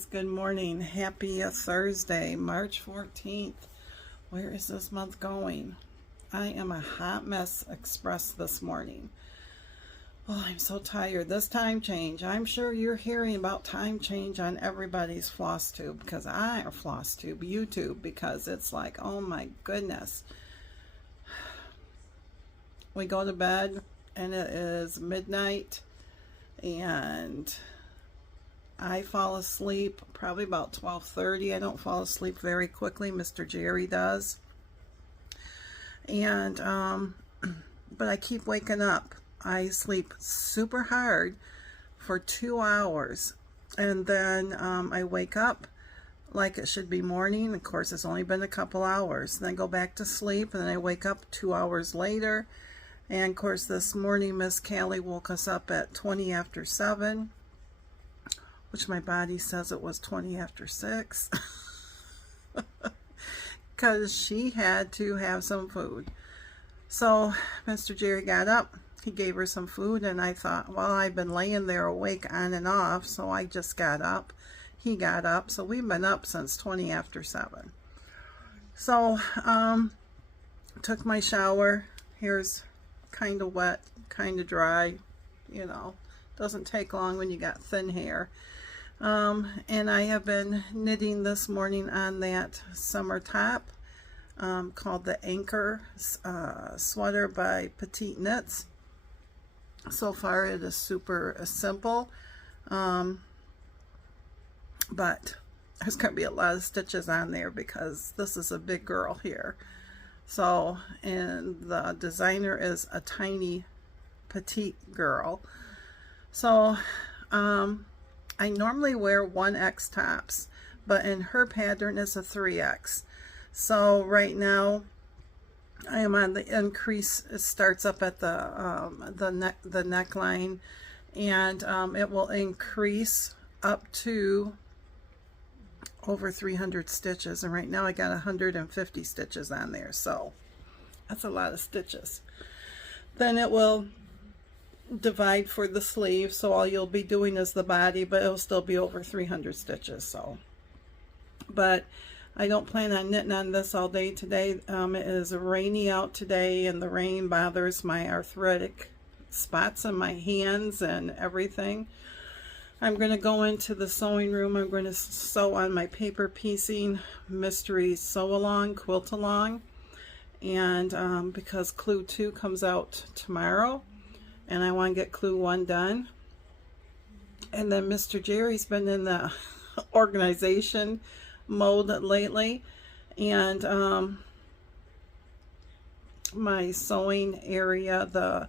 friends, good morning. Happy Thursday, March 14th. Where is this month going? I am a hot mess express this morning. Oh, I'm so tired. This time change. I'm sure you're hearing about time change on everybody's floss tube because YouTube, because it's like, oh my goodness. We go to bed and it is midnight and I fall asleep probably about 12:30. I don't fall asleep very quickly. Mr. Jerry does. And, but I keep waking up. I sleep super hard for 2 hours. And then I wake up like it should be morning. Of course, it's only been a couple hours. Then I go back to sleep and then I wake up 2 hours later. And of course, this morning, Miss Cali woke us up at 20 after 7. Which my body says it was 20 after 6 because she had to have some food. So Mr. Jerry got up, he gave her some food, and I thought, well, I've been laying there awake on and off, so I just got up. He got up, so we've been up since 20 after 7. So took my shower. Here's kind of wet, kind of dry, you know, doesn't take long when you got thin hair. And I have been knitting this morning on that summer top called the Anchor sweater by Petite Knits. So far it is super simple, but there's going to be a lot of stitches on there because this is a big girl here. So, and the designer is a tiny petite girl. So, I normally wear 1X tops, but in her pattern is a 3X. So right now I am on the increase. It starts up at the neckline, and it will increase up to over 300 stitches. And right now I got 150 stitches on there, so that's a lot of stitches. Then it will divide for the sleeve, so all you'll be doing is the body, but it'll still be over 300 stitches. So, but I don't plan on knitting on this all day today. It is rainy out today, and the rain bothers my arthritic spots in my hands and everything. I'm going to go into the sewing room. I'm going to sew on my paper piecing mystery sew along, quilt along, and because Clue 2 comes out tomorrow, and I want to get Clue 1 done. And then Mr. Jerry's been in the organization mode lately, and my sewing area, the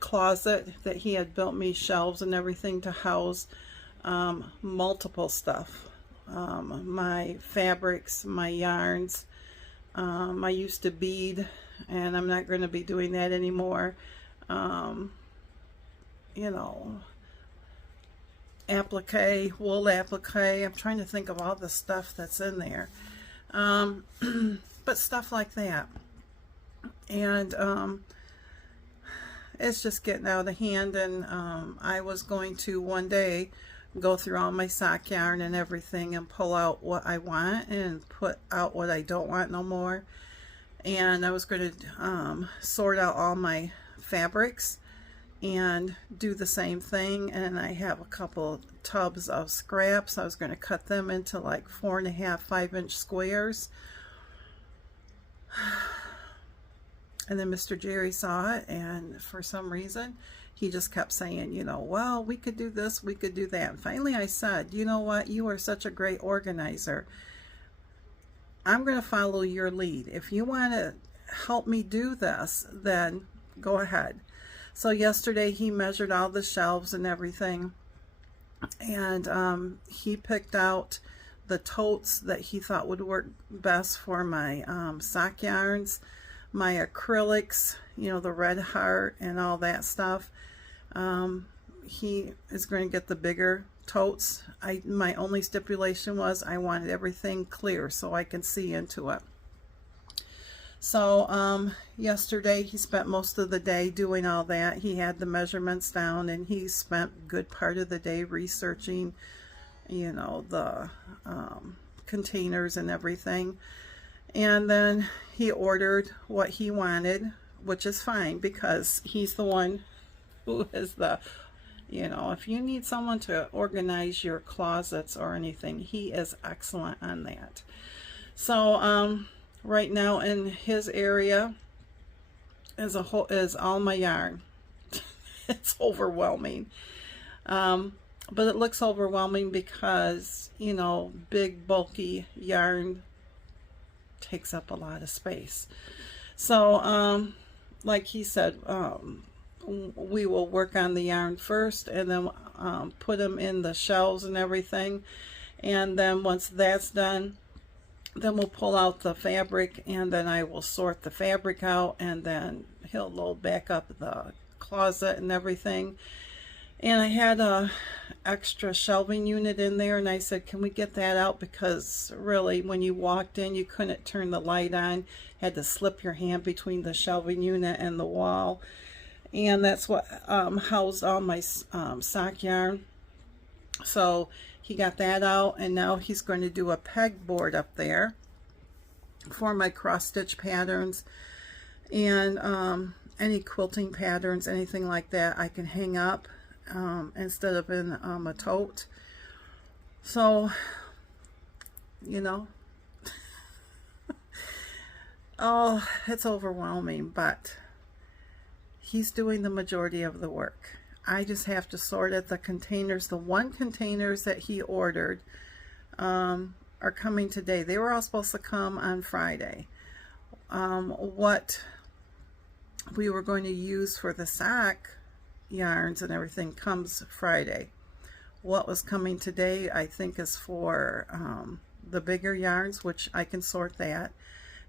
closet that he had built me shelves and everything to house multiple stuff, my fabrics, my yarns. I used to bead, and I'm not going to be doing that anymore. You know, applique, wool applique. I'm trying to think of all the stuff that's in there. But stuff like that. And it's just getting out of hand, and I was going to one day go through all my sock yarn and everything and pull out what I want and put out what I don't want no more. And I was going to sort out all my fabrics and do the same thing. And I have a couple tubs of scraps. I was going to cut them into like 4.5, 5-inch squares. And then Mr. Jerry saw it, and for some reason he just kept saying, you know, well, we could do this, we could do that. And finally I said, you know what, you are such a great organizer. I'm going to follow your lead. If you want to help me do this, then go ahead. So yesterday he measured all the shelves and everything, and he picked out the totes that he thought would work best for my sock yarns, my acrylics, you know, the red heart and all that stuff. He is going to get the bigger totes. My only stipulation was I wanted everything clear so I can see into it. So yesterday he spent most of the day doing all that. He had the measurements down, and he spent a good part of the day researching you know, the containers and everything. And then he ordered what he wanted, which is fine because he's the one who is the, you know, if you need someone to organize your closets or anything, he is excellent on that. So right now in his area is all my yarn. It's overwhelming. But it looks overwhelming because, you know, big bulky yarn takes up a lot of space. So like he said, we will work on the yarn first and then put them in the shelves and everything, and then once that's done, then we'll pull out the fabric, and then I will sort the fabric out, and then he'll load back up the closet and everything. And I had a extra shelving unit in there, and I said, can we get that out, because really when you walked in you couldn't turn the light on, had to slip your hand between the shelving unit and the wall, and that's what housed all my sock yarn. So he got that out, and now he's going to do a pegboard up there for my cross stitch patterns, and any quilting patterns, anything like that, I can hang up instead of in a tote. So, you know, oh, it's overwhelming, but he's doing the majority of the work. I just have to sort it. The containers, the containers that he ordered are coming today. They were all supposed to come on Friday. What we were going to use for the sock yarns and everything comes Friday. What was coming today, I think, is for the bigger yarns, which I can sort that,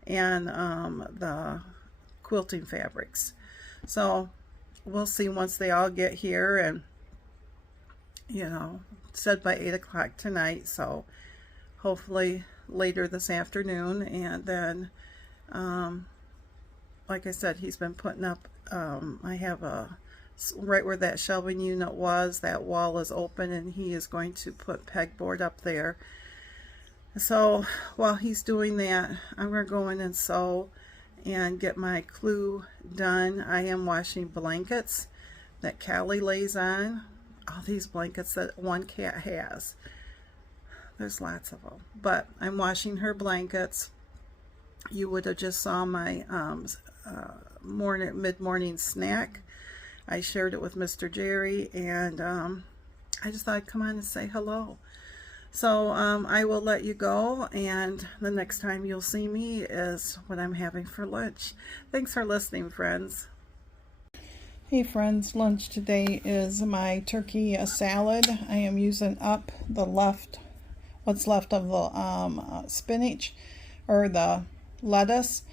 and the quilting fabrics. So we'll see once they all get here, and you know, said by 8 o'clock tonight, so hopefully later this afternoon. And then like I said, he's been putting up, I have right where that shelving unit was, that wall is open, and he is going to put pegboard up there. So while he's doing that, I'm going to go in and sew and get my clue done. I am washing blankets that Cali lays on. All these blankets that one cat has. There's lots of them. But I'm washing her blankets. You would have just saw my mid-morning snack. I shared it with Mr. Jerry, and I just thought I'd come on and say hello. So I will let you go, and the next time you'll see me is what I'm having for lunch. Thanks for listening, friends. Hey friends, lunch today is my turkey salad. I am using up the what's left of the spinach or the lettuce.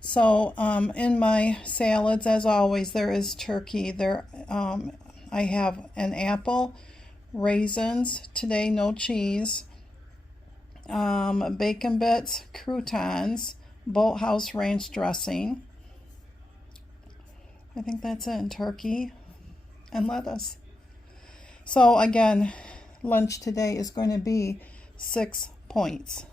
So in my salads, as always, there is turkey. I have an apple, raisins, today no cheese, bacon bits, croutons, Bolthouse ranch dressing. I think that's it, and turkey and lettuce. So again, lunch today is going to be 6 points.